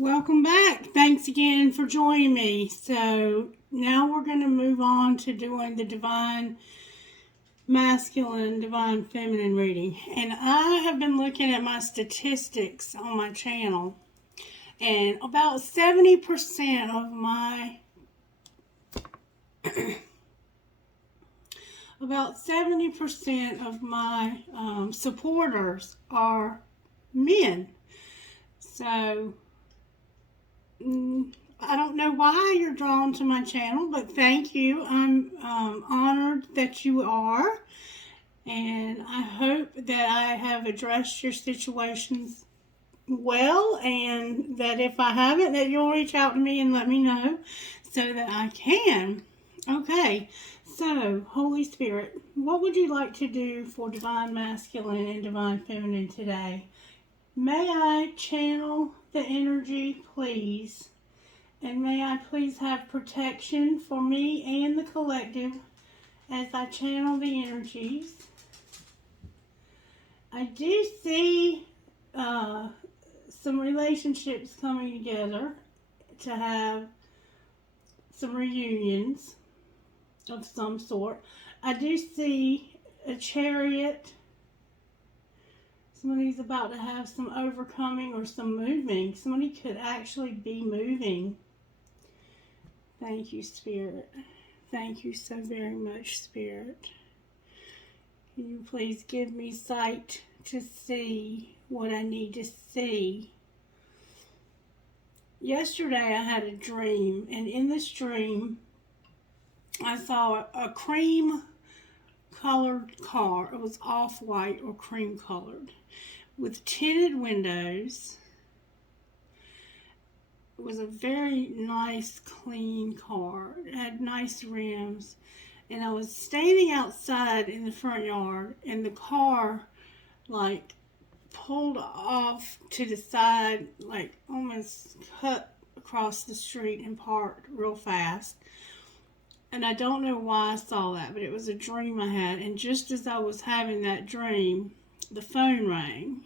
Welcome back. Thanks again for joining me. So now we're going to move on to doing the divine masculine, divine feminine reading. And I have been looking at my statistics on my channel, and about 70% of my supporters are men. So I don't know why you're drawn to my channel, but thank you. I'm honored that you are, and I hope that I have addressed your situations well, and that if I haven't, that you'll reach out to me and let me know so that I can. Okay, so Holy Spirit, what would you like to do for divine masculine and divine feminine today? May I channel the energy, please? And may I please have protection for me and the collective as I channel the energies. I do see some relationships coming together to have some reunions of some sort. I do see a chariot. Somebody's about to have some overcoming or some moving. Somebody could actually be moving. Thank you, Spirit. Thank you so very much, Spirit. Can you please give me sight to see what I need to see? Yesterday I had a dream, and in this dream I saw a cream colored car. It was off-white or cream colored with tinted windows. It was a very nice, clean car. It had nice rims. And I was standing outside in the front yard, and the car, like, pulled off to the side, like, almost cut across the street and parked real fast. And I don't know why I saw that, but it was a dream I had. And just as I was having that dream, the phone rang.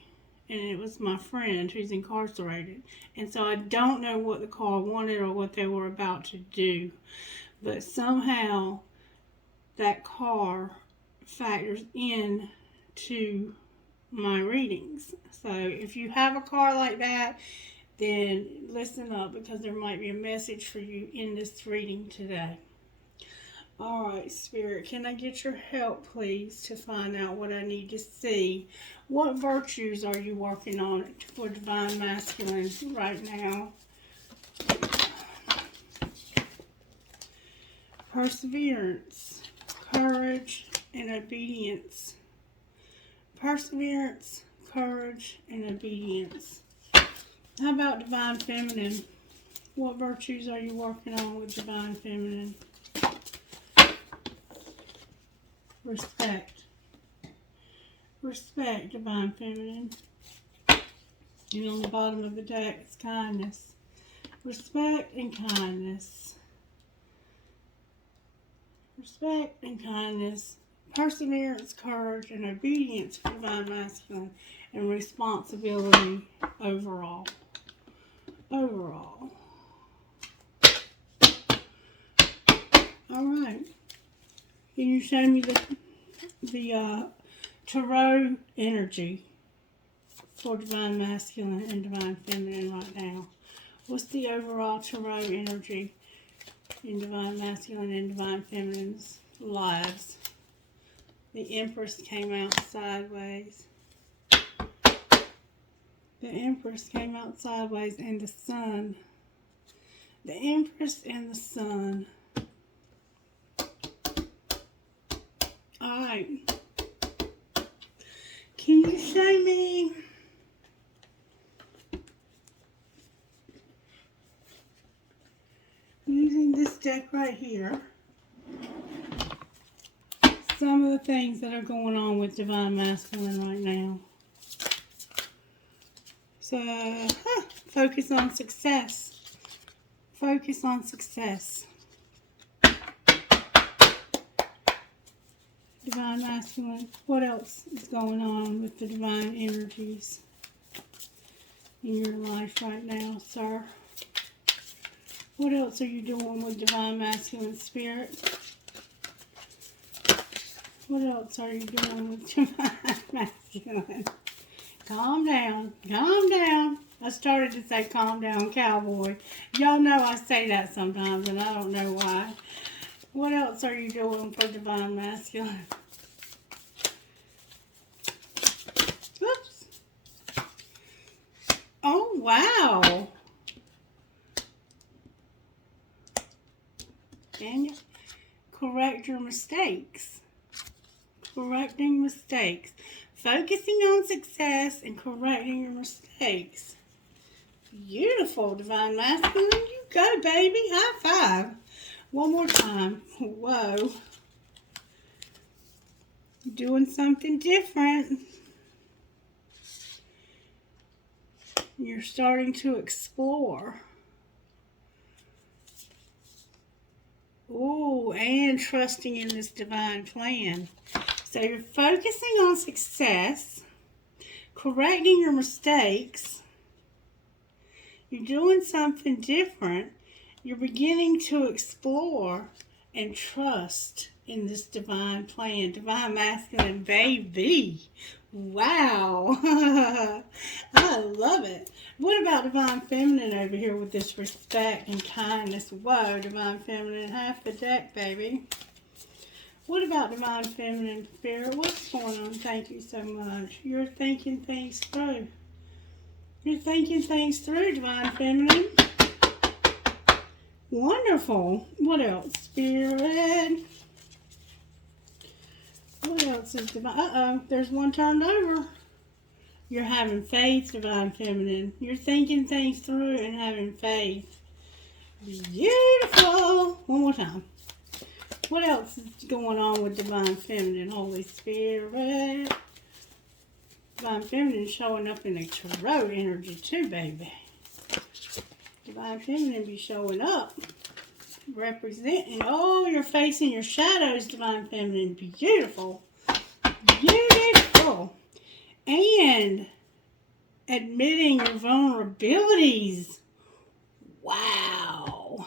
And it was my friend who's incarcerated. And so I don't know what the car wanted or what they were about to do. But somehow that car factors in to my readings. So if you have a car like that, then listen up, because there might be a message for you in this reading today. All right, Spirit, can I get your help, please, to find out what I need to see? What virtues are you working on for divine masculine right now? Perseverance, courage, and obedience. Perseverance, courage, and obedience. How about divine feminine? What virtues are you working on with divine feminine? Respect. Respect, divine feminine. And on the bottom of the deck, it's kindness. Respect and kindness. Respect and kindness. Perseverance, courage, and obedience for divine masculine. And responsibility overall. Overall. Alright. Can you show me the tarot energy for divine masculine and divine feminine right now? What's the overall tarot energy in divine masculine and divine feminine's lives? The Empress came out sideways. The Empress came out sideways, and the Sun. The Empress and the Sun. Alright. Can you show me using this deck right here some of the things that are going on with divine masculine right now? So, focus on success. Focus on success. Divine masculine. What else is going on with the divine energies? in your life right now, sir. What else are you doing with Divine Masculine Spirit? What else are you doing with Divine Masculine? Calm down. Calm down. I started to say calm down, cowboy. Y'all know I say that sometimes, and I don't know why. What else are you doing for Divine Masculine? Oops. Oh, wow. Daniel, correct your mistakes. Correcting mistakes. Focusing on success and correcting your mistakes. Beautiful, Divine Masculine. You go, baby. High five. One more time. Whoa. You're doing something different. You're starting to explore. Ooh, and trusting in this divine plan. So you're focusing on success, correcting your mistakes. You're doing something different. You're beginning to explore and trust in this divine plan. Divine Masculine, baby. Wow. I love it. What about Divine Feminine over here with this respect and kindness? Whoa, Divine Feminine, half the deck, baby. What about Divine Feminine Spirit? What's going on? Thank you so much. You're thinking things through. You're thinking things through, Divine Feminine. Wonderful. What else? Spirit. What else is Divine? Uh-oh, there's one turned over. You're having faith, Divine Feminine. You're thinking things through and having faith. Beautiful. One more time. What else is going on with Divine Feminine, Holy Spirit? Divine Feminine showing up in a tarot energy too, baby. Divine Feminine be showing up, representing. Oh, you're facing your shadows, Divine Feminine. Beautiful. Beautiful. And admitting your vulnerabilities. Wow.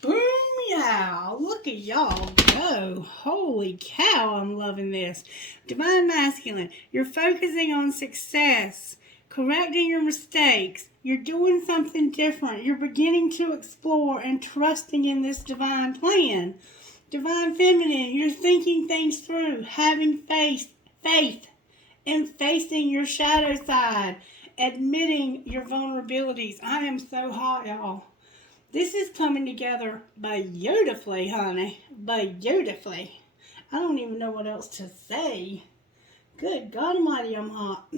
Boom, yeah. Look at y'all go. Holy cow, I'm loving this. Divine Masculine, you're focusing on success, correcting your mistakes. You're doing something different. You're beginning to explore and trusting in this divine plan. Divine Feminine, you're thinking things through, having faith, and facing your shadow side, admitting your vulnerabilities. I am so hot, y'all. This is coming together beautifully, honey. Beautifully. I don't even know what else to say. Good God Almighty, I'm hot.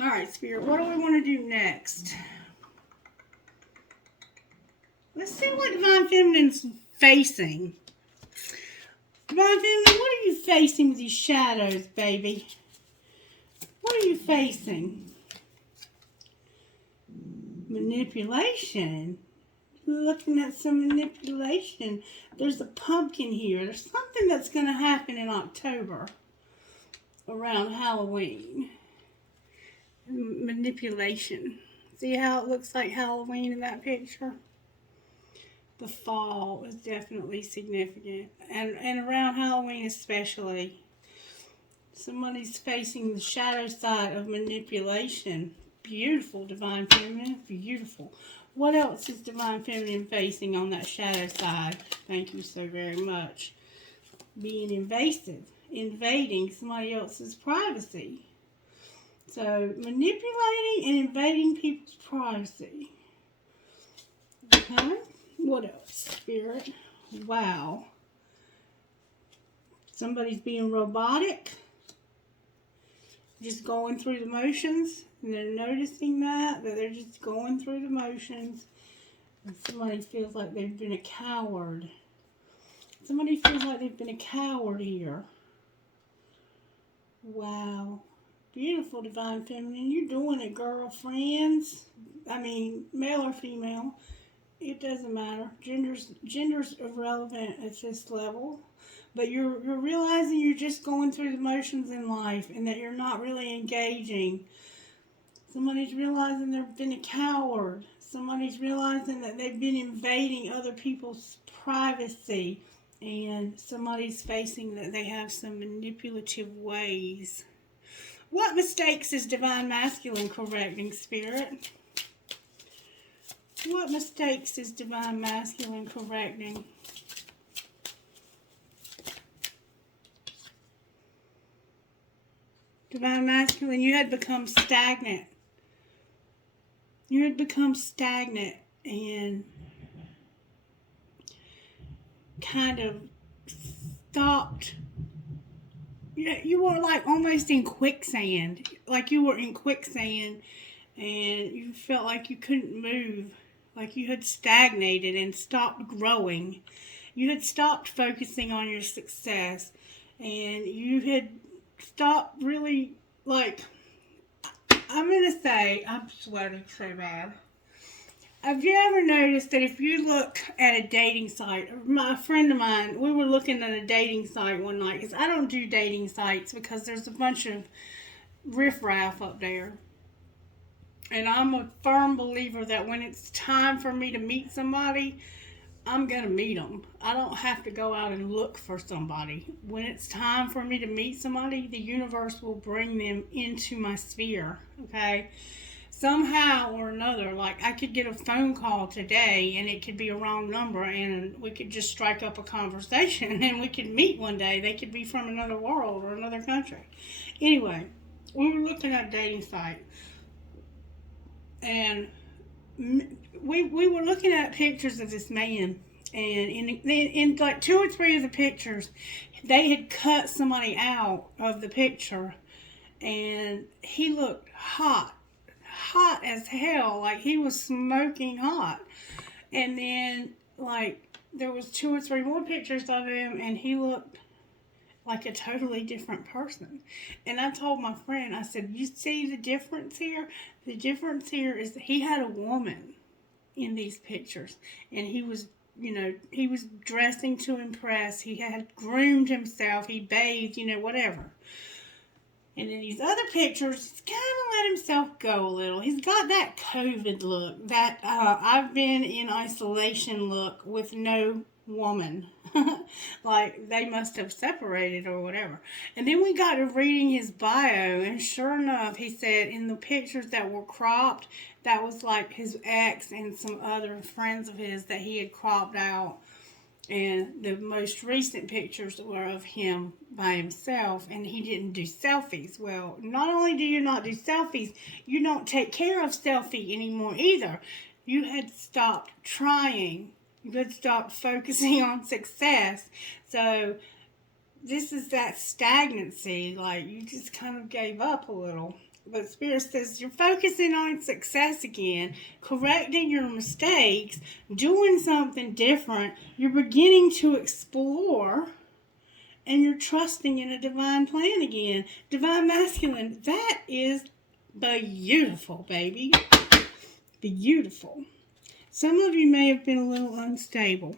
All right, Spirit, what do we want to do next? Let's see what Divine Feminine's facing. Divine Feminine, what are you facing with these shadows, baby? What are you facing? Manipulation. Looking at some manipulation. There's a pumpkin here. There's something that's going to happen in October around Halloween. Manipulation. See how it looks like Halloween in that picture? The fall is definitely significant. And around Halloween especially. Somebody's facing the shadow side of manipulation. Beautiful, Divine Feminine. Beautiful. What else is Divine Feminine facing on that shadow side? Thank you so very much. Being invasive. Invading somebody else's privacy. So, manipulating and invading people's privacy. Okay. What else, Spirit? Wow. Somebody's being robotic. Just going through the motions. And they're noticing that they're just going through the motions. And somebody feels like they've been a coward. Somebody feels like they've been a coward here. Wow. Beautiful, Divine Feminine. You're doing it, girlfriends. I mean, male or female. It doesn't matter. Gender's irrelevant at this level. But you're realizing you're just going through the motions in life and that you're not really engaging Somebody's realizing they've been a coward. Somebody's realizing that they've been invading other people's privacy. And somebody's facing that they have some manipulative ways. What mistakes is Divine Masculine correcting, Spirit? What mistakes is Divine Masculine correcting? Divine Masculine, you had become stagnant. You had become stagnant and kind of stopped. You were like almost in quicksand. Like you were in quicksand and you felt like you couldn't move. Like you had stagnated and stopped growing. You had stopped focusing on your success. And you had stopped really, like, I'm going to say, I'm sweating so bad. Have you ever noticed that if you look at a dating site, a friend of mine, we were looking at a dating site one night, because I don't do dating sites because there's a bunch of riffraff up there. And I'm a firm believer that when it's time for me to meet somebody, I'm going to meet them. I don't have to go out and look for somebody. When it's time for me to meet somebody, the universe will bring them into my sphere, okay? Somehow or another, like I could get a phone call today and it could be a wrong number and we could just strike up a conversation and we could meet one day. They could be from another world or another country. Anyway, we were looking at a dating site and we were looking at pictures of this man, and in like 2 or 3 of the pictures, they had cut somebody out of the picture, and he looked hot as hell, like he was smoking hot. And then like there was 2 or 3 more pictures of him, and he looked like a totally different person. And I told my friend, I said, you see the difference here? The difference here is that he had a woman in these pictures, and he was, he was dressing to impress. He had groomed himself. He bathed, whatever. And in these other pictures, he's kind of let himself go a little. He's got that COVID look, that I've been in isolation look with no woman. Like they must have separated or whatever. And then we got to reading his bio, and sure enough, he said in the pictures that were cropped, that was like his ex and some other friends of his that he had cropped out. And the most recent pictures were of him by himself, and he didn't do selfies. Well, not only do you not do selfies, you don't take care of selfie anymore either. You had stopped trying. You had stopped focusing on success. So this is that stagnancy, like you just kind of gave up a little. But Spirit says you're focusing on success again, correcting your mistakes, doing something different. You're beginning to explore, and you're trusting in a divine plan again. Divine Masculine, that is beautiful, baby. Beautiful. Some of you may have been a little unstable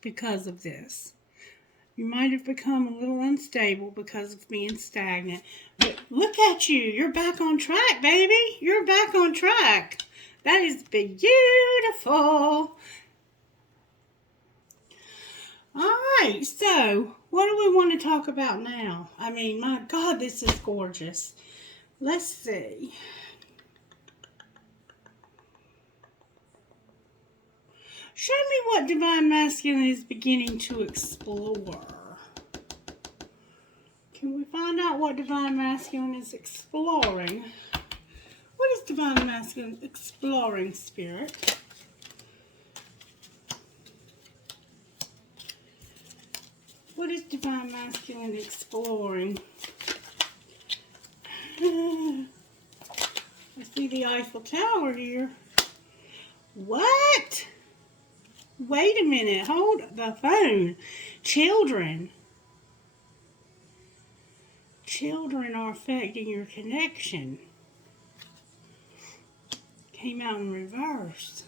because of this. You might have become a little unstable because of being stagnant. But look at you. You're back on track, baby. You're back on track. That is beautiful. All right. So, what do we want to talk about now? I mean, my God, this is gorgeous. Let's see. Show me what Divine Masculine is beginning to explore. Can we find out what Divine Masculine is exploring? What is Divine Masculine exploring, Spirit? What is Divine Masculine exploring? I see the Eiffel Tower here. What? Wait a minute. Hold the phone. Children. Children are affecting your connection. Came out in reverse.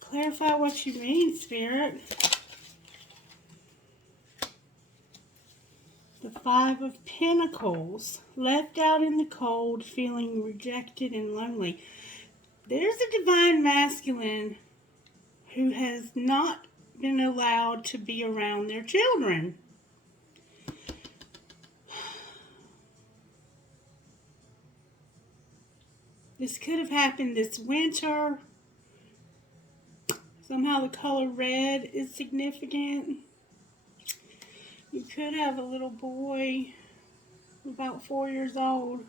Clarify what you mean, Spirit. The Five of Pentacles. Left out in the cold, feeling rejected and lonely. There's a divine masculine who has not been allowed to be around their children. This could have happened this winter. Somehow the color red is significant. You could have a little boy about 4 years old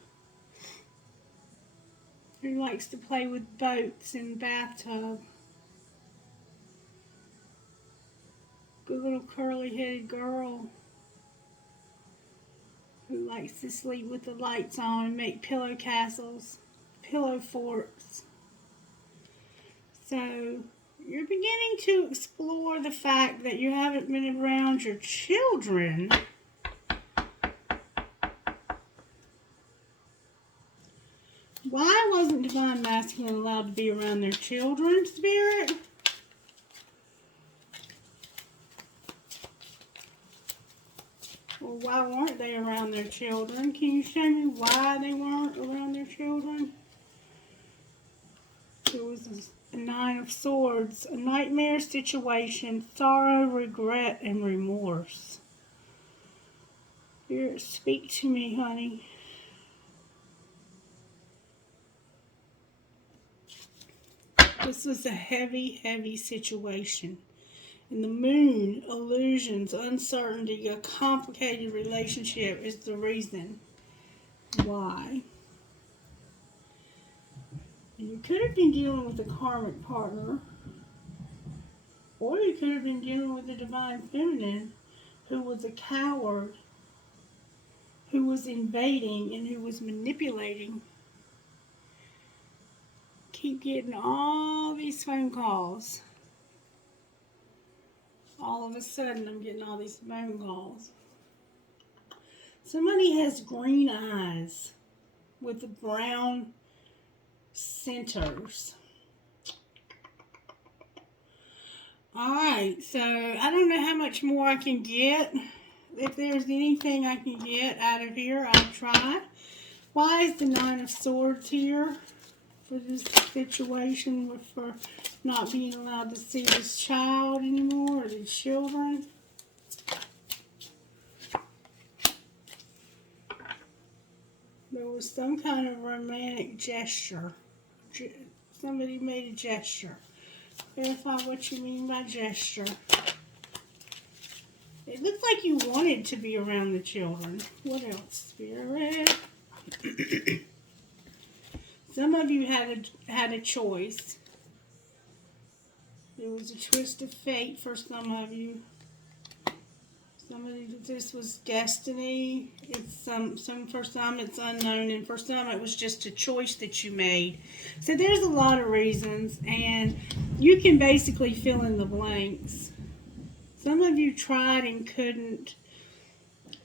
who likes to play with boats in the bathtub. Good little curly-headed girl who likes to sleep with the lights on and make pillow castles, pillow forts. So you're beginning to explore the fact that you haven't been around your children. Why wasn't Divine Masculine allowed to be around their children, Spirit? Or why weren't they around their children? Can you show me why they weren't around their children? There was a Nine of Swords, a nightmare situation, sorrow, regret, and remorse. Spirit, speak to me, honey. This was a heavy, heavy situation. And the moon, illusions, uncertainty, a complicated relationship is the reason why. You could have been dealing with a karmic partner, or you could have been dealing with a divine feminine who was a coward, who was invading, and who was manipulating. Keep getting all these phone calls. All of a sudden, I'm getting all these phone calls. Somebody has green eyes with the brown centers. Alright, so I don't know how much more I can get. If there's anything I can get out of here, I'll try. Why is the Nine of Swords here for this situation for not being allowed to see this child anymore, or the children? There was some kind of romantic gesture. Somebody made a gesture. Verify what you mean by gesture. It looks like you wanted to be around the children. What else, Spirit? Some of you had a choice. There was a twist of fate for some of you. This was destiny. It's for some it's unknown, and for some it was just a choice that you made. So there's a lot of reasons, and you can basically fill in the blanks. Some of you tried and couldn't.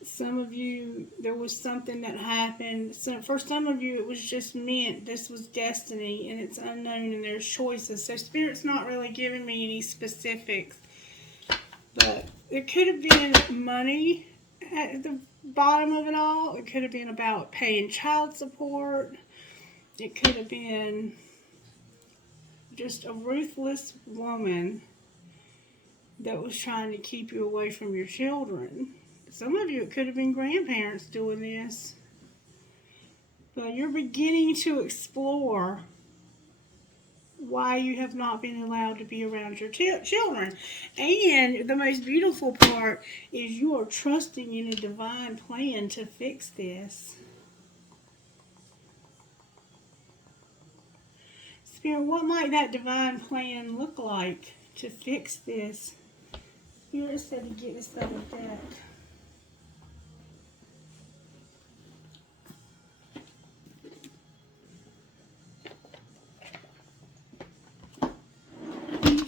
Some of you, there was something that happened. So for some of you, it was just meant. This was destiny, and it's unknown, and there's choices. So Spirit's not really giving me any specifics. But it could have been money at the bottom of it all. It could have been about paying child support. It could have been just a ruthless woman that was trying to keep you away from your children. Some of you, it could have been grandparents doing this. But you're beginning to explore why you have not been allowed to be around your children. And the most beautiful part is you are trusting in a divine plan to fix this. Spirit, what might that divine plan look like to fix this? Spirit said to get this other deck.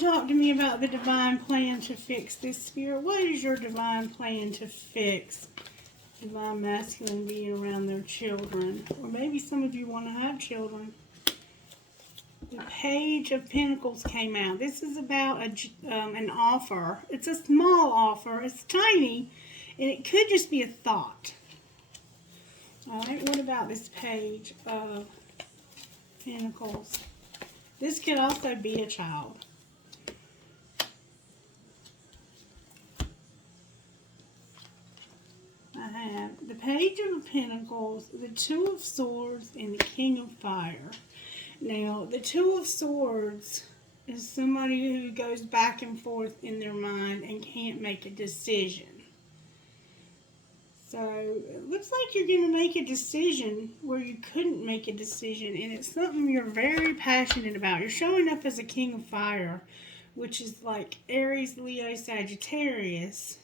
Talk to me about the divine plan to fix this, Spirit. What is your divine plan to fix divine masculine being around their children? Or maybe some of you want to have children. The Page of Pentacles came out. This is about an offer. It's a small offer. It's tiny. And it could just be a thought. All right, what about this page of Pentacles? This could also be a child. I have the Page of Pentacles, the Two of Swords, and the King of Fire. Now, the Two of Swords is somebody who goes back and forth in their mind and can't make a decision. So, it looks like you're going to make a decision where you couldn't make a decision, and it's something you're very passionate about. You're showing up as a King of Fire, which is like Aries, Leo, Sagittarius.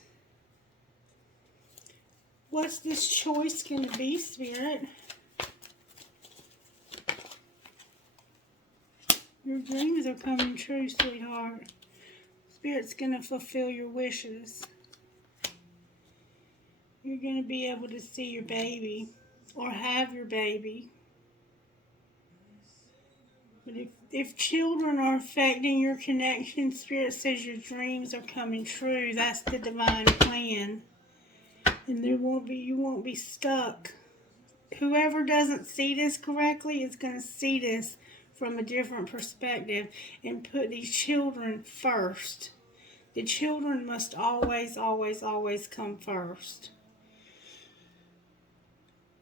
What's this choice going to be, Spirit? Your dreams are coming true, sweetheart. Spirit's going to fulfill your wishes. You're going to be able to see your baby or have your baby. But if children are affecting your connection, Spirit says your dreams are coming true. That's the divine plan. And you won't be stuck. Whoever doesn't see this correctly is going to see this from a different perspective and put these children first. The children must always, always, always come first.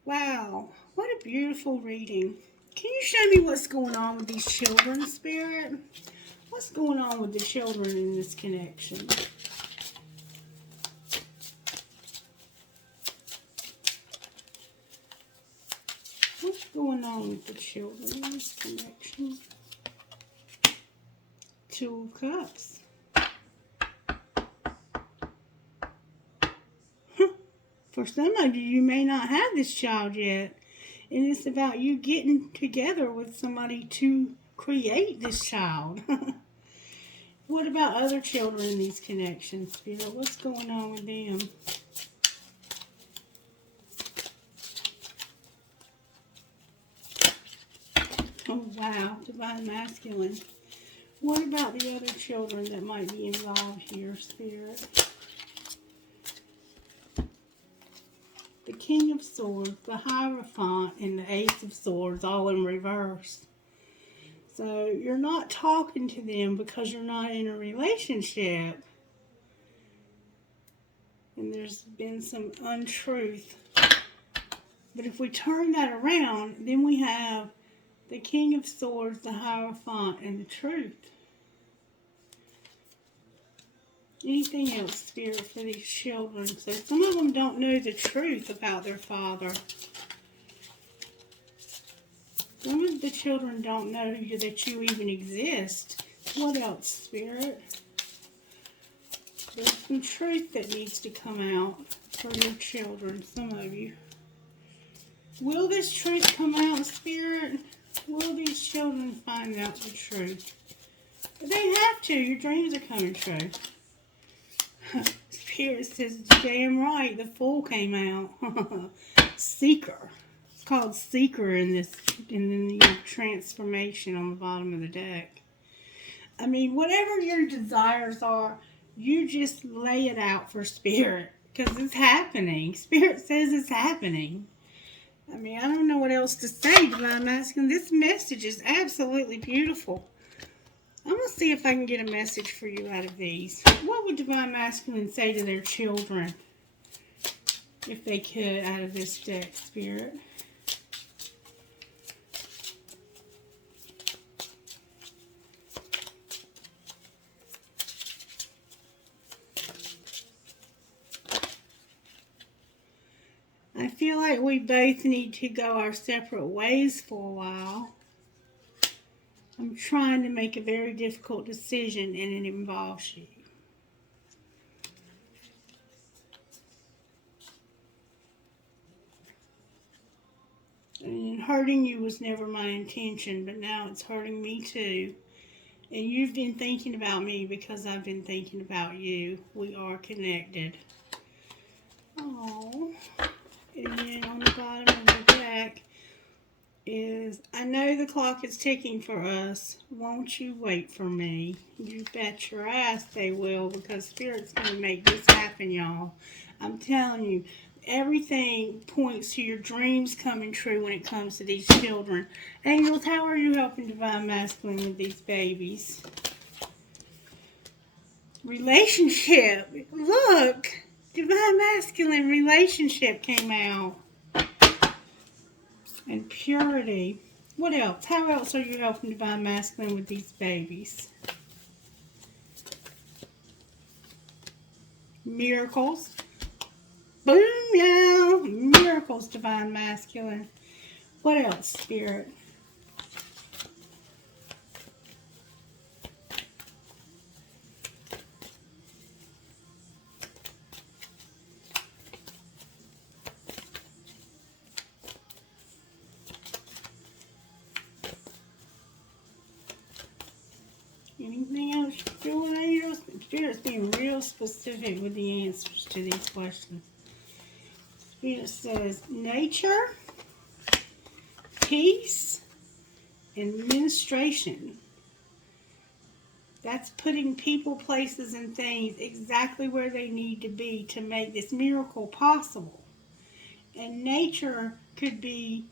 Wow, what a beautiful reading. Can you show me what's going on with these children, Spirit? What's going on with the children in this connection? What's going on with the children in this connection? Two of Cups. For some of you, you may not have this child yet. And it's about you getting together with somebody to create this child. What about other children in these connections, Spirit? What's going on with them? Oh, wow. Divine Masculine. What about the other children that might be involved here, Spirit? The King of Swords, the Hierophant, and the Ace of Swords, all in reverse. So you're not talking to them because you're not in a relationship. And there's been some untruth. But if we turn that around, then we have the King of Swords, the Hierophant, and the Truth. Anything else, Spirit, for these children? So some of them don't know the truth about their father. Some of the children don't know that you even exist. What else, Spirit? There's some truth that needs to come out for your children, some of you. Will this truth come out, Spirit? Will these children find out the truth? They have to. Your dreams are coming true. Spirit says, damn right, the Fool came out. Seeker. It's called Seeker in the transformation on the bottom of the deck. I mean, whatever your desires are, you just lay it out for Spirit. Because it's happening. Spirit says it's happening. I mean, I don't know what else to say, Divine Masculine. This message is absolutely beautiful. I'm going to see if I can get a message for you out of these. What would Divine Masculine say to their children if they could out of this deck, Spirit? I feel like we both need to go our separate ways for a while. I'm trying to make a very difficult decision, and it involves you. And hurting you was never my intention, but now it's hurting me too. And you've been thinking about me because I've been thinking about you. We are connected. Oh. And then on the bottom of the deck is, I know the clock is ticking for us. Won't you wait for me? You bet your ass they will, because Spirit's going to make this happen, y'all. I'm telling you, everything points to your dreams coming true when it comes to these children. Angels, how are you helping Divine Masculine with these babies? Relationship. Look, Divine Masculine relationship came out. And purity. What else? How else are you helping Divine Masculine with these babies? Miracles. Boom, yeah. Miracles, Divine Masculine. What else, Spirit? Anything else you feel, angels? Spirit's being real specific with the answers to these questions. Spirit says nature, peace, administration. That's putting people, places, and things exactly where they need to be to make this miracle possible. And nature could be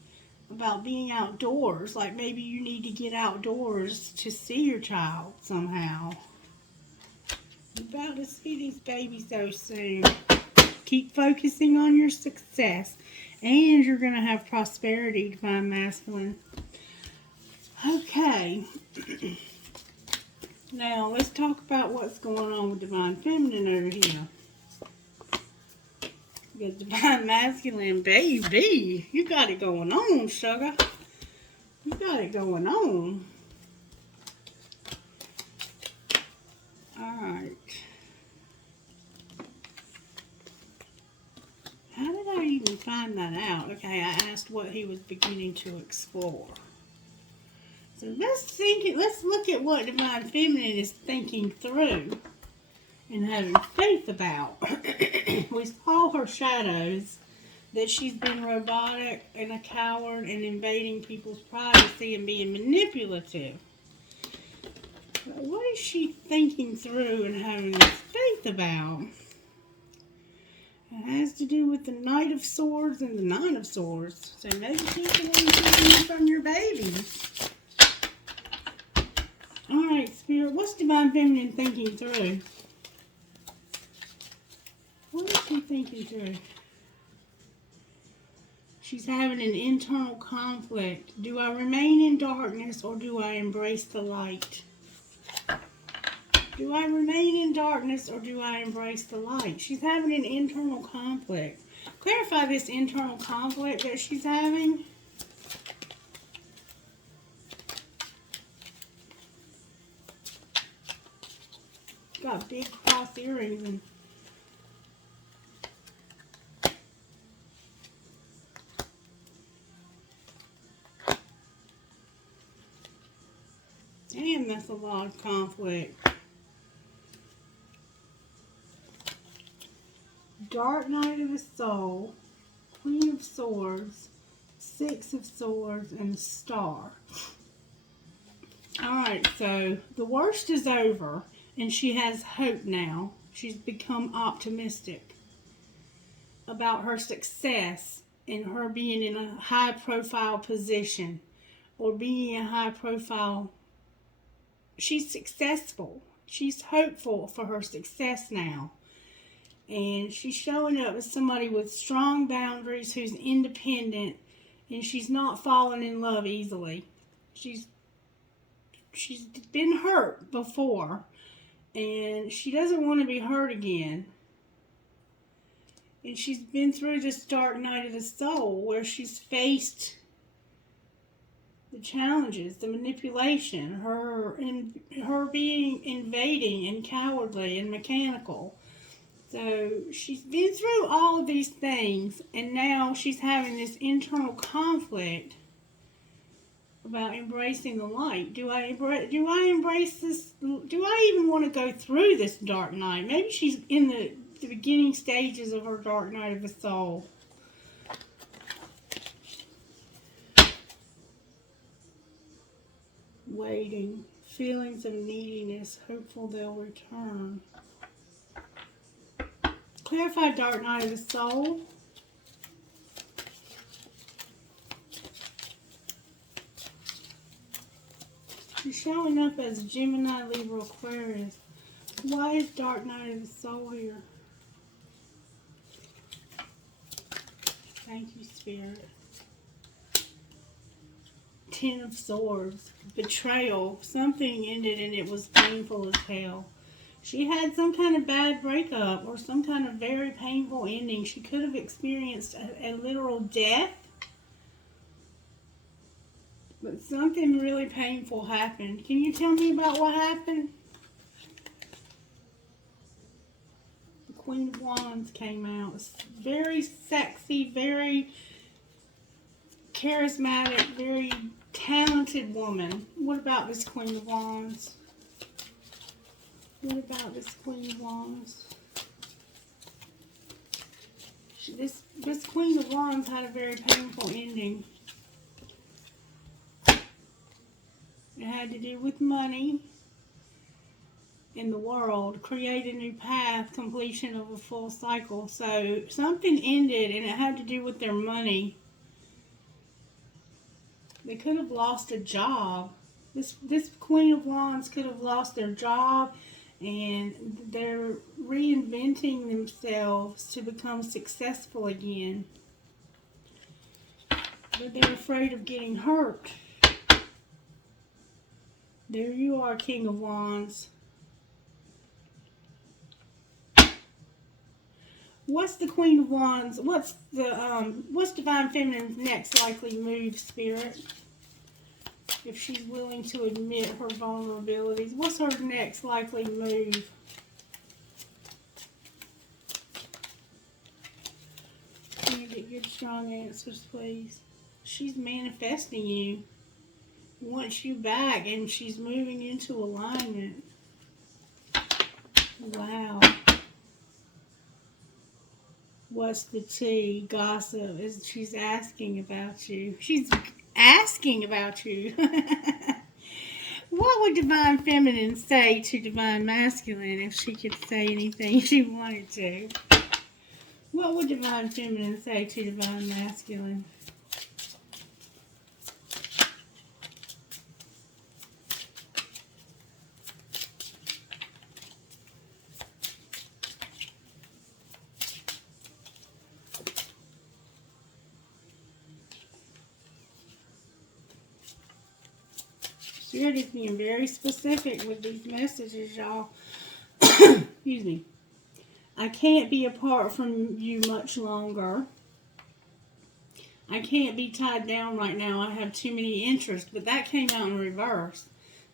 about being outdoors, like maybe you need to get outdoors to see your child somehow. You're about to see these babies so soon. Keep focusing on your success, and you're going to have prosperity, Divine Masculine. Okay. Now, let's talk about what's going on with Divine Feminine over here. Because Divine Masculine, baby, you got it going on, sugar. You got it going on. Alright. How did I even find that out? Okay, I asked what he was beginning to explore. So let's look at what Divine Feminine is thinking through and having faith about. We saw her shadows, that she's been robotic and a coward and invading people's privacy and being manipulative. But what is she thinking through and having this faith about? It has to do with the Knight of Swords and the Nine of Swords. So maybe people want to hear from your babies. Alright, Spirit, what's Divine Feminine thinking through? What is she thinking through? She's having an internal conflict. Do I remain in darkness or do I embrace the light? Do I remain in darkness or do I embrace the light? She's having an internal conflict. Clarify this internal conflict that she's having. Got big cross earrings and damn, that's a lot of conflict. Dark Night of the Soul, Queen of Swords, Six of Swords, and Star. Alright, so the worst is over, and she has hope now. She's become optimistic about her success and her being in a high-profile position or being a high-profile. She's successful. She's hopeful for her success now. And she's showing up as somebody with strong boundaries, who's independent, and she's not falling in love easily. She's been hurt before, and she doesn't want to be hurt again. And she's been through this dark night of the soul where she's faced the challenges, the manipulation, her being invading and cowardly and mechanical. So she's been through all of these things, and now she's having this internal conflict about embracing the light. Do I embrace this? Do I even want to go through this dark night? Maybe she's in the beginning stages of her dark night of the soul. Waiting, feelings of neediness, hopeful they'll return. Clarify dark night of the soul. She's showing up as Gemini, Libra, Aquarius. Why is dark night of the soul here? Thank you, Spirit. Ten of Swords. Betrayal. Something ended and it was painful as hell. She had some kind of bad breakup or some kind of very painful ending. She could have experienced a literal death. But something really painful happened. Can you tell me about what happened? The Queen of Wands came out. Very sexy, very charismatic, very talented woman. What about this Queen of Wands? What about this Queen of Wands? This Queen of Wands had a very painful ending. It had to do with money in the world, create a new path, completion of a full cycle. So something ended and it had to do with their money. They could have lost a job. This Queen of Wands could have lost their job, and they're reinventing themselves to become successful again. But they're afraid of getting hurt. There you are, King of Wands. What's the Queen of Wands? What's Divine Feminine's next likely move, Spirit? If she's willing to admit her vulnerabilities, what's her next likely move? Can you get good, strong answers, please? She's manifesting you. Wants you back, and she's moving into alignment. Wow. What's the tea? Gossip. She's asking about you. She's asking about you. What would Divine Feminine say to Divine Masculine if she could say anything she wanted to? What would Divine Feminine say to Divine Masculine? Spirit is being very specific with these messages, y'all. Excuse me. I can't be apart from you much longer. I can't be tied down right now. I have too many interests. But that came out in reverse.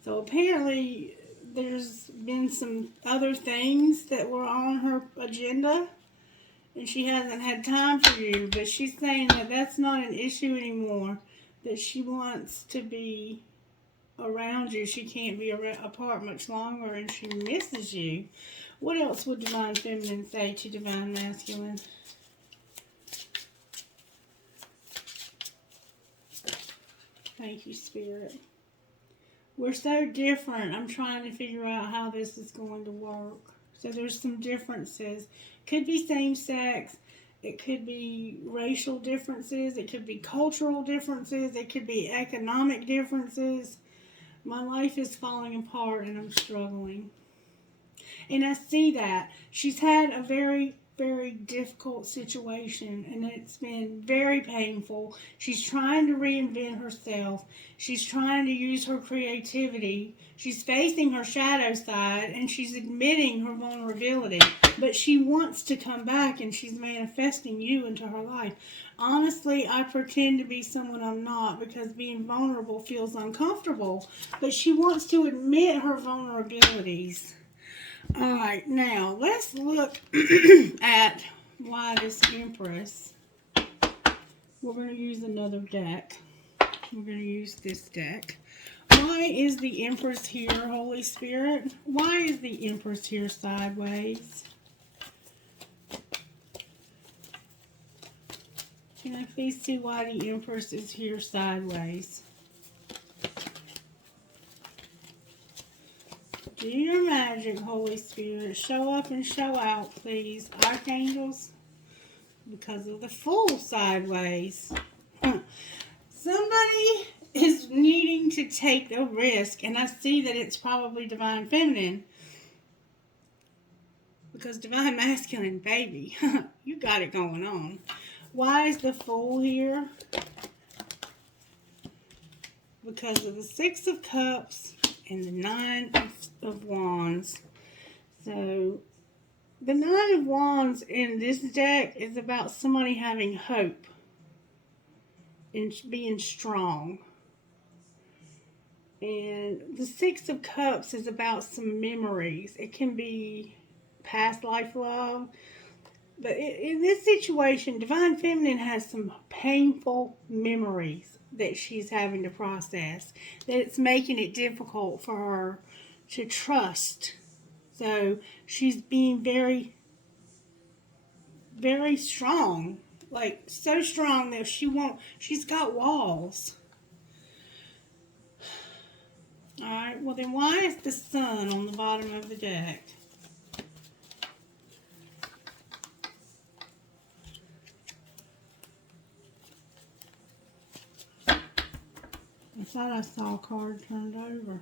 So apparently there's been some other things that were on her agenda. And she hasn't had time for you. But she's saying that that's not an issue anymore. That she wants to be around you. She can't be apart much longer, and she misses you. What else would Divine Feminine say to Divine Masculine? Thank you, Spirit. We're so different. I'm trying to figure out how this is going to work. So there's some differences. Could be same sex. It could be racial differences. It could be cultural differences. It could be economic differences. My life is falling apart and I'm struggling. And I see that. She's had a very, very difficult situation and it's been very painful. She's trying to reinvent herself. She's trying to use her creativity. She's facing her shadow side and she's admitting her vulnerability. But she wants to come back and she's manifesting you into her life. Honestly, I pretend to be someone I'm not because being vulnerable feels uncomfortable. But she wants to admit her vulnerabilities. Alright, now let's look at why this Empress. We're going to use another deck. We're going to use this deck. Why is the Empress here, Holy Spirit? Why is the Empress here sideways? Can I please see why the Empress is here sideways? Do your magic, Holy Spirit. Show up and show out, please. Archangels, because of the Fool sideways. Somebody is needing to take a risk, and I see that it's probably Divine Feminine. Because Divine Masculine, baby, you got it going on. Why is the Fool here? Because of the Six of Cups and the Nine of Wands. So, the Nine of Wands in this deck is about somebody having hope and being strong. And the Six of Cups is about some memories. It can be past life love. But in this situation, Divine Feminine has some painful memories that she's having to process. That it's making it difficult for her to trust. So she's being very, very strong. Like, so strong that she's got walls. Alright, well then why is the Sun on the bottom of the deck? I thought I saw a card turned over.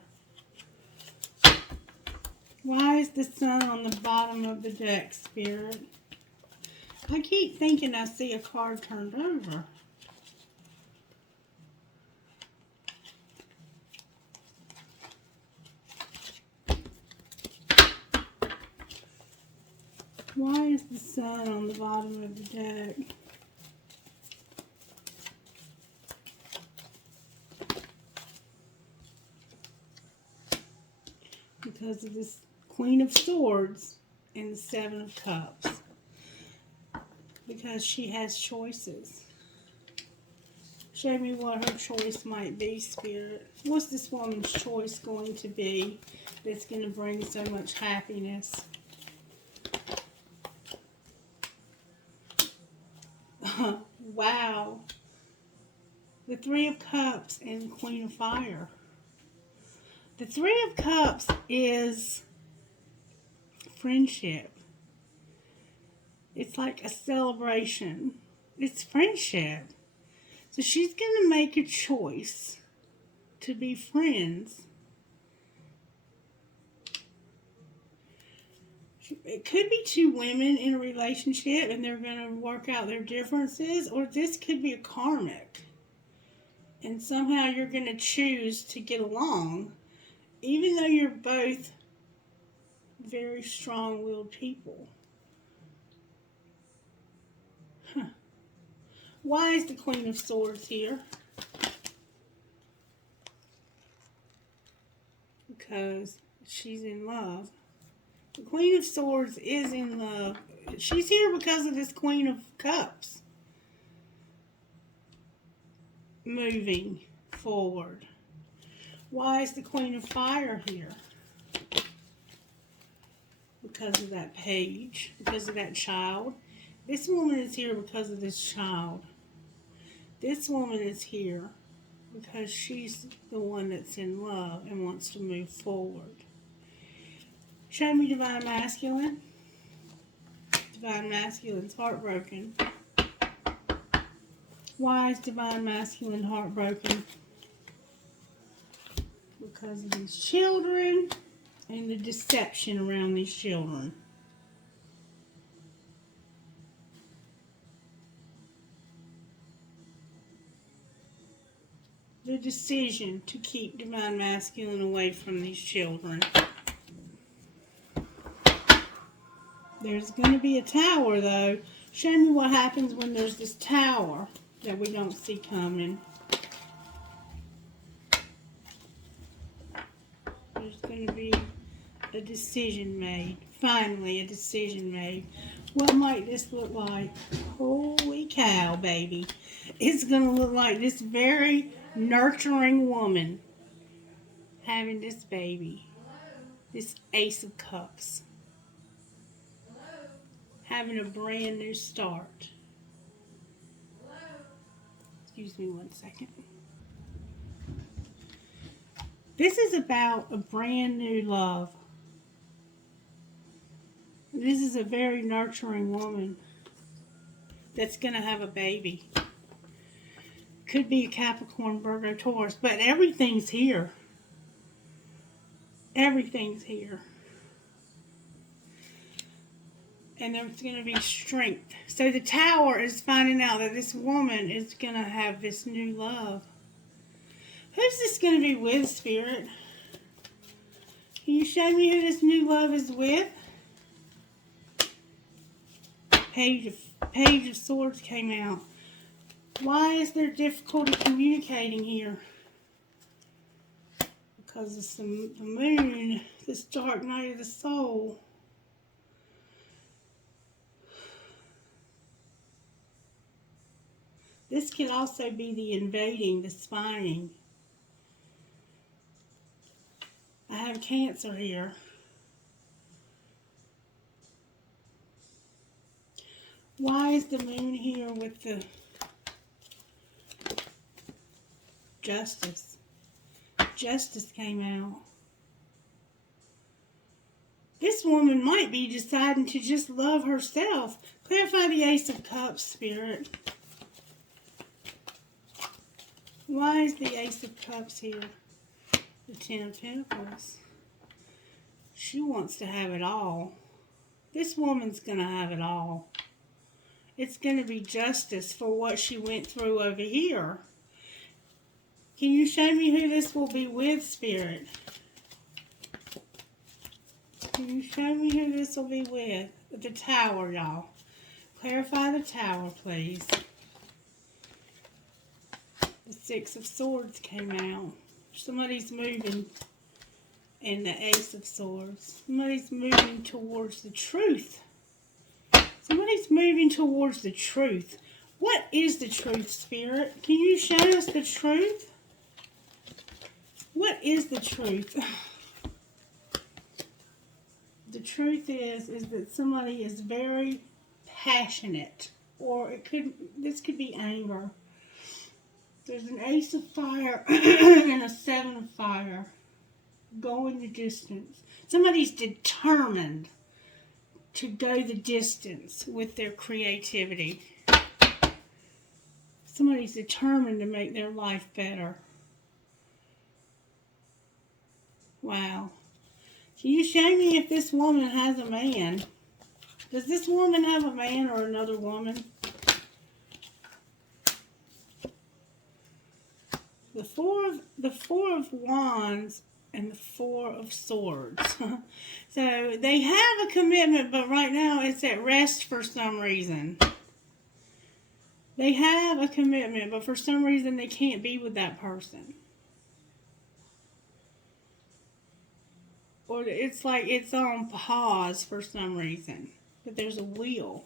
Why is the Sun on the bottom of the deck, Spirit? I keep thinking I see a card turned over. Why is the Sun on the bottom of the deck? Because of this Queen of Swords and the Seven of Cups. Because she has choices. Show me what her choice might be, Spirit. What's this woman's choice going to be that's going to bring so much happiness? Wow. The Three of Cups and Queen of Fire. The Three of Cups is friendship. It's like a celebration. It's friendship. So she's going to make a choice to be friends. It could be two women in a relationship and they're going to work out their differences, or this could be a karmic. And somehow you're going to choose to get along, even though you're both very strong-willed people. Why is the Queen of Swords here? Because she's in love. The Queen of Swords is in love. She's here because of this Queen of Cups. Moving forward. Why is the Queen of Fire here? Because of that page. Because of that child. This woman is here because of this child. This woman is here because she's the one that's in love and wants to move forward. Show me Divine Masculine. Divine Masculine's heartbroken. Why is Divine Masculine heartbroken? Because of these children and the deception around these children. The decision to keep Divine Masculine away from these children. There's going to be a tower, though. Show me what happens when there's this tower that we don't see coming. There's going to be a decision made. Finally, a decision made. What might this look like? Holy cow, baby. It's going to look like this very nurturing woman having this baby. This Ace of Cups. Having a brand new start. Excuse me one second. This is about a brand new love. This is a very nurturing woman that's going to have a baby. Could be a Capricorn, Virgo, Taurus, but everything's here. Everything's here. And there's going to be strength. So the Tower is finding out that this woman is going to have this new love. Who's this going to be with, Spirit? Can you show me who this new love is with? Page of Swords came out. Why is there difficulty communicating here? Because it's the moon, this dark night of the soul. This could also be the invading, the spying. I have Cancer here. Why is the moon here with the Justice? Justice came out. This woman might be deciding to just love herself. Clarify the Ace of Cups, Spirit. Why is the Ace of Cups here? The Ten of Pentacles. She wants to have it all. This woman's going to have it all. It's going to be justice for what she went through over here. Can you show me who this will be with, Spirit? Can you show me who this will be with? The Tower, y'all. Clarify the Tower, please. The Six of Swords came out. Somebody's moving. And the Ace of Swords. Somebody's moving towards the truth. Somebody's moving towards the truth. What is the truth, Spirit? Can you show us the truth? What is the truth? The truth is that somebody is very passionate. Or this could be anger. There's an Ace of Fire and a Seven of Fire. Going the distance. Somebody's determined to go the distance with their creativity. Somebody's determined to make their life better. Wow. Can you show me if this woman has a man? Does this woman have a man or another woman? The Four of Wands and the Four of Swords. So they have a commitment, but right now it's at rest for some reason. They have a commitment, but for some reason they can't be with that person. Or it's like it's on pause for some reason. But there's a wheel.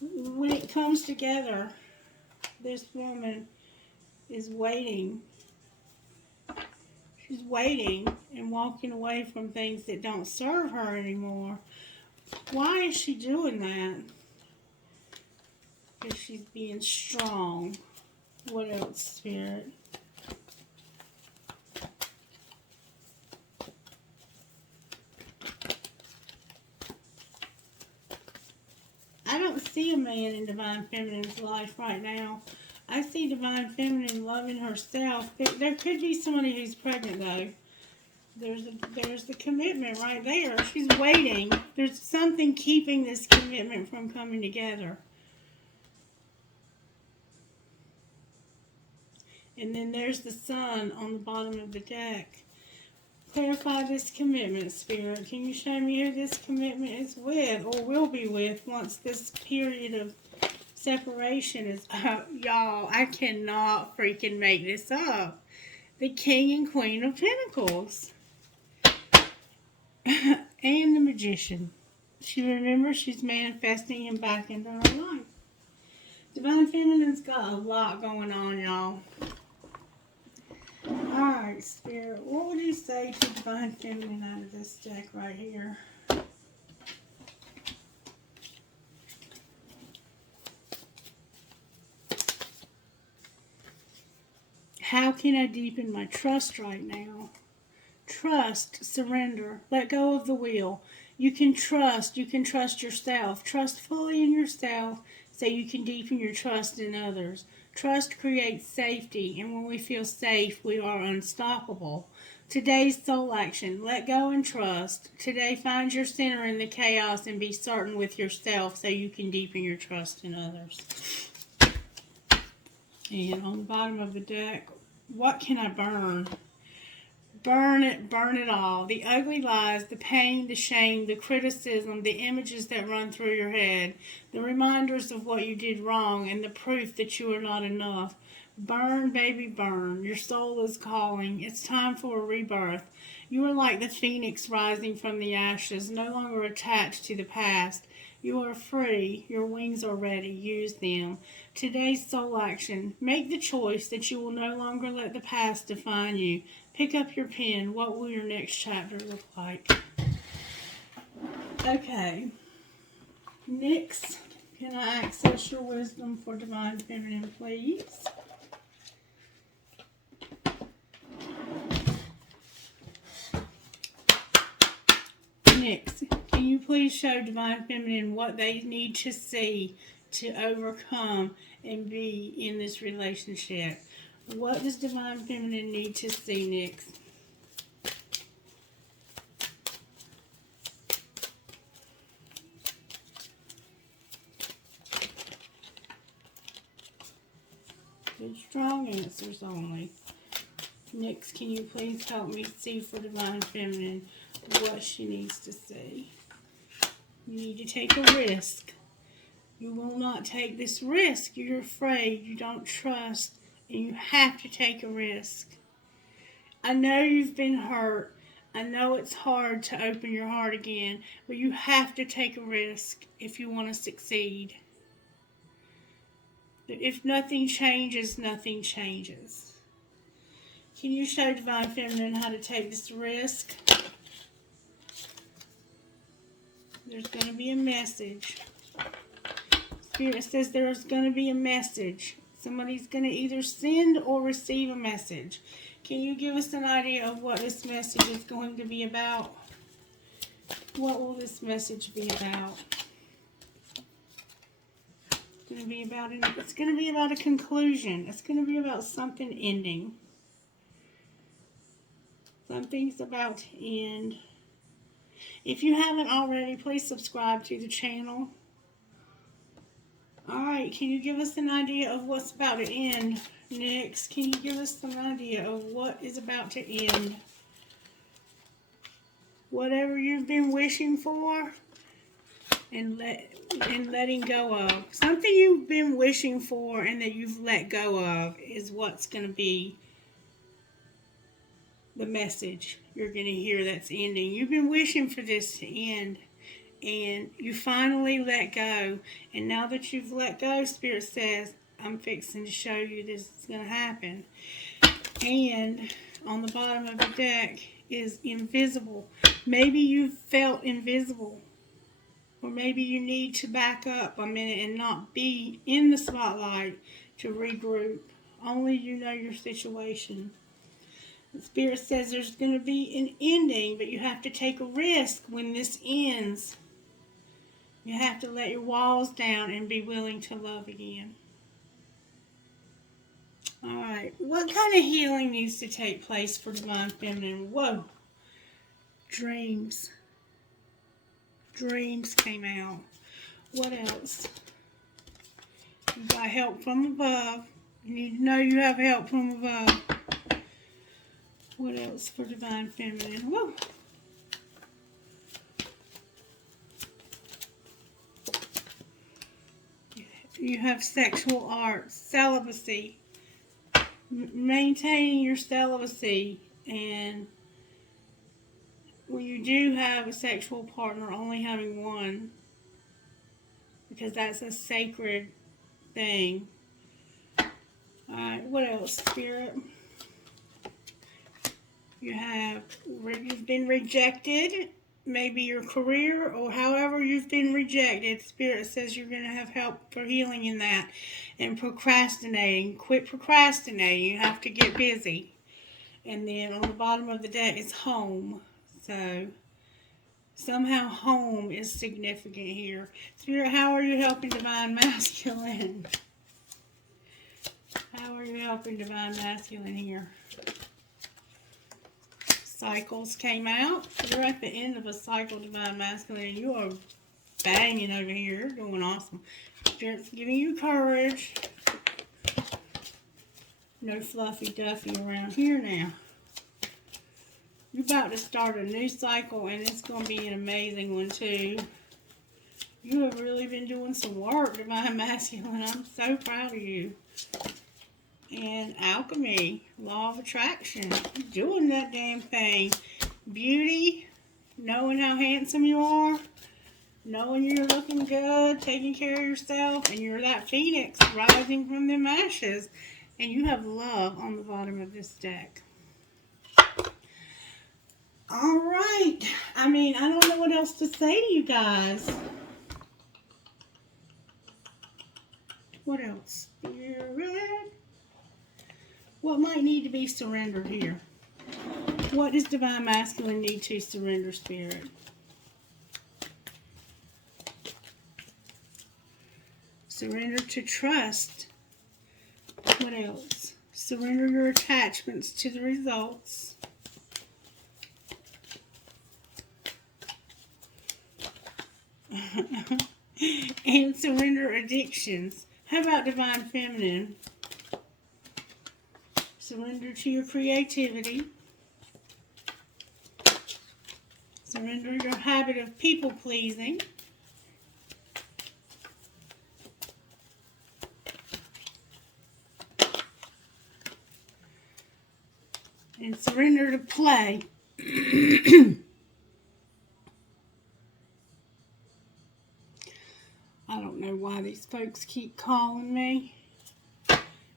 When it comes together, this woman is waiting. She's waiting and walking away from things that don't serve her anymore. Why is she doing that? Because she's being strong. What else, Spirit? I don't see a man in Divine Feminine's life right now. I see Divine Feminine loving herself. There could be somebody who's pregnant, though. There's the commitment right there. She's waiting. There's something keeping this commitment from coming together. And then there's the Sun on the bottom of the deck. Clarify this commitment, Spirit. Can you show me who this commitment is with or will be with once this period of separation is up? Y'all, I cannot freaking make this up. The King and Queen of Pentacles. And the Magician. Remember, she's manifesting him back into her life. Divine Feminine's got a lot going on, y'all. Alright, Spirit, what would you say to Divine Feminine out of this deck right here? How can I deepen my trust right now? Trust, surrender, let go of the wheel. You can trust yourself. Trust fully in yourself so you can deepen your trust in others. Trust creates safety, and when we feel safe, we are unstoppable. Today's soul action: let go and trust. Today, find your center in the chaos and be certain with yourself so you can deepen your trust in others. And on the bottom of the deck, what can I burn? Burn it all. The ugly lies, the pain, the shame, the criticism, the images that run through your head, the reminders of what you did wrong, and the proof that you are not enough. Burn, baby, burn. Your soul is calling. It's time for a rebirth. You are like the phoenix rising from the ashes, no longer attached to the past. You are free. Your wings are ready. Use them. Today's soul action: make the choice that you will no longer let the past define you. Pick up your pen. What will your next chapter look like? Okay. Next, can I access your wisdom for Divine Feminine, please? Next, can you please show Divine Feminine what they need to see to overcome and be in this relationship? What does Divine Feminine need to see next? Good, strong answers only. Next, can you please help me see for Divine Feminine what she needs to see? You need to take a risk. You will not take this risk. You're afraid. You don't trust. And you have to take a risk. I know you've been hurt. I know it's hard to open your heart again. But you have to take a risk if you want to succeed. If nothing changes, nothing changes. Can you show Divine Feminine how to take this risk? There's going to be a message. Spirit says there's going to be a message. Somebody's going to either send or receive a message. Can you give us an idea of what this message is going to be about? What will this message be about? It's going to be about a conclusion. It's going to be about something ending. Something's about to end. If you haven't already, please subscribe to the channel. Alright, can you give us an idea of what's about to end? Next, can you give us some idea of what is about to end? Whatever you've been wishing for and letting go of. Something you've been wishing for and that you've let go of is what's going to be the message you're going to hear that's ending. You've been wishing for this to end, and you finally let go. And now that you've let go, Spirit says, I'm fixing to show you this is going to happen. And on the bottom of the deck is invisible. Maybe you felt invisible. Or maybe you need to back up a minute and not be in the spotlight to regroup. Only you know your situation. The Spirit says there's going to be an ending, but you have to take a risk when this ends. You have to let your walls down and be willing to love again. Alright, what kind of healing needs to take place for Divine Feminine? Whoa. Dreams. Dreams came out. What else? You got help from above. You need to know you have help from above. What else for Divine Feminine? Woo. You have sexual art, celibacy, maintaining your celibacy, and when you do have a sexual partner, only having one, because that's a sacred thing. Alright, what else, Spirit? You've been rejected, maybe your career, or however you've been rejected. Spirit says you're going to have help for healing in that. And procrastinating. Quit procrastinating. You have to get busy. And then on the bottom of the deck is home. So, Somehow home is significant here. Spirit, how are you helping Divine Masculine? How are you helping Divine Masculine here? Cycles came out. You're at the end of a cycle, Divine Masculine, and you are banging over here. You're doing awesome. Spirit's giving you courage. No fluffy duffy around here now. You're about to start a new cycle, and it's going to be an amazing one, too. You have really been doing some work, Divine Masculine. I'm so proud of you. And alchemy, law of attraction. You're doing that damn thing. Beauty, knowing how handsome you are, knowing you're looking good, taking care of yourself, and you're that phoenix rising from them ashes. And you have love on the bottom of this deck. All right. I mean, I don't know what else to say to you guys. What else? Spirit. What might need to be surrendered here? What does Divine Masculine need to surrender, Spirit? Surrender to trust. What else? Surrender your attachments to the results. And surrender addictions. How about Divine Feminine? Surrender to your creativity. Surrender your habit of people pleasing. And surrender to play. I don't know why these folks keep calling me.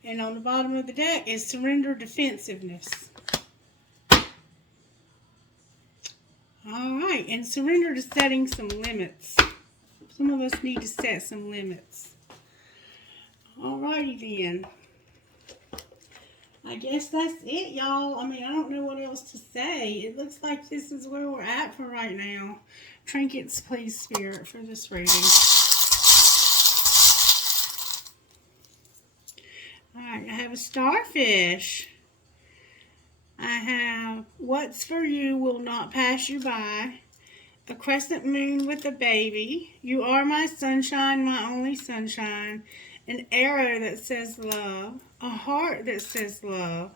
And on the bottom of the deck is surrender defensiveness. Alright, and surrender to setting some limits. Some of us need to set some limits. Alrighty then. I guess that's it, y'all. I mean, I don't know what else to say. It looks like this is where we're at for right now. Trinkets, please, Spirit, for this reading. Alright, I have a starfish. I have what's for you will not pass you by. A crescent moon with a baby. You are my sunshine, my only sunshine. An arrow that says love. A heart that says love.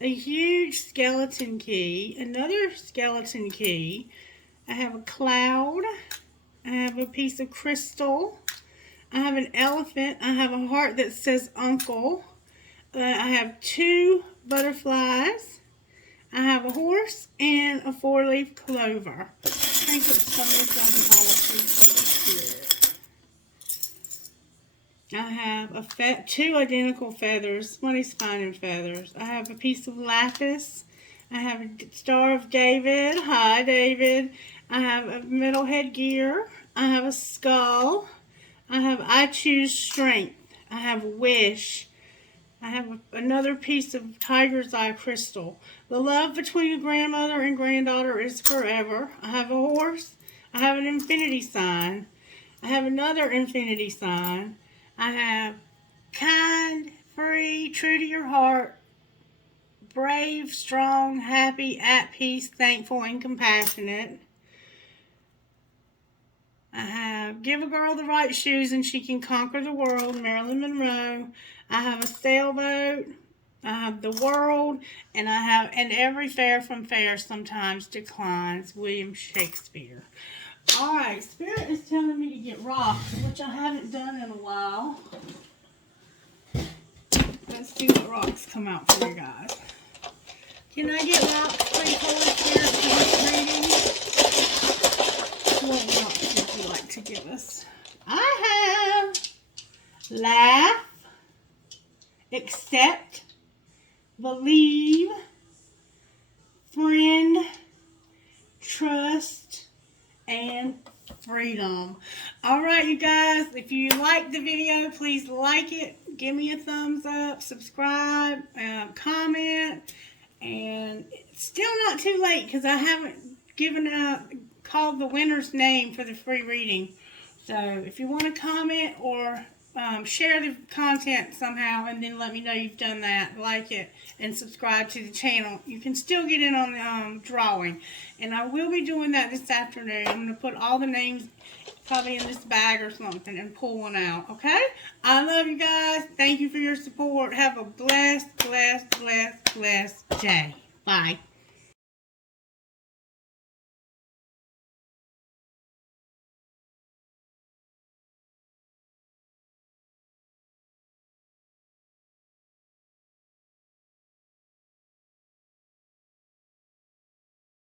A huge skeleton key. Another skeleton key. I have a cloud. I have a piece of crystal. I have an elephant. I have a heart that says uncle. I have 2 butterflies. I have a horse and a 4-leaf clover. Trinkets from this Spirit. I have 2 identical feathers. One is finding feathers. I have a piece of lapis. I have a Star of David. Hi, David. I have a metal headgear. I have a skull. I have I choose strength. I have a wish. I have another piece of tiger's eye crystal. The love between a grandmother and granddaughter is forever. I have a horse. I have an infinity sign. I have another infinity sign. I have kind, free, true to your heart, brave, strong, happy, at peace, thankful, and compassionate. I have give a girl the right shoes and she can conquer the world, Marilyn Monroe. I have a sailboat. I have the world. And I have and every fair from fair sometimes declines, William Shakespeare. Alright, Spirit is telling me to get rocks, which I haven't done in a while. Let's see what rocks come out for you guys. Can I get rocks, please, Holy Spirit, for this reading? What rocks would you like to give us? I have laugh, accept, believe, friend, trust, and freedom. Alright, you guys, if you like the video, please like it, give me a thumbs up, subscribe, comment, and it's still not too late because I haven't given out call the winner's name for the free reading. So if you want to comment or share the content somehow and then let me know you've done that, like it, and subscribe to the channel, you can still get in on the drawing. And I will be doing that this afternoon. I'm going to put all the names probably in this bag or something and pull one out, okay? I love you guys. Thank you for your support. Have a blessed, blessed, blessed, blessed day. Bye.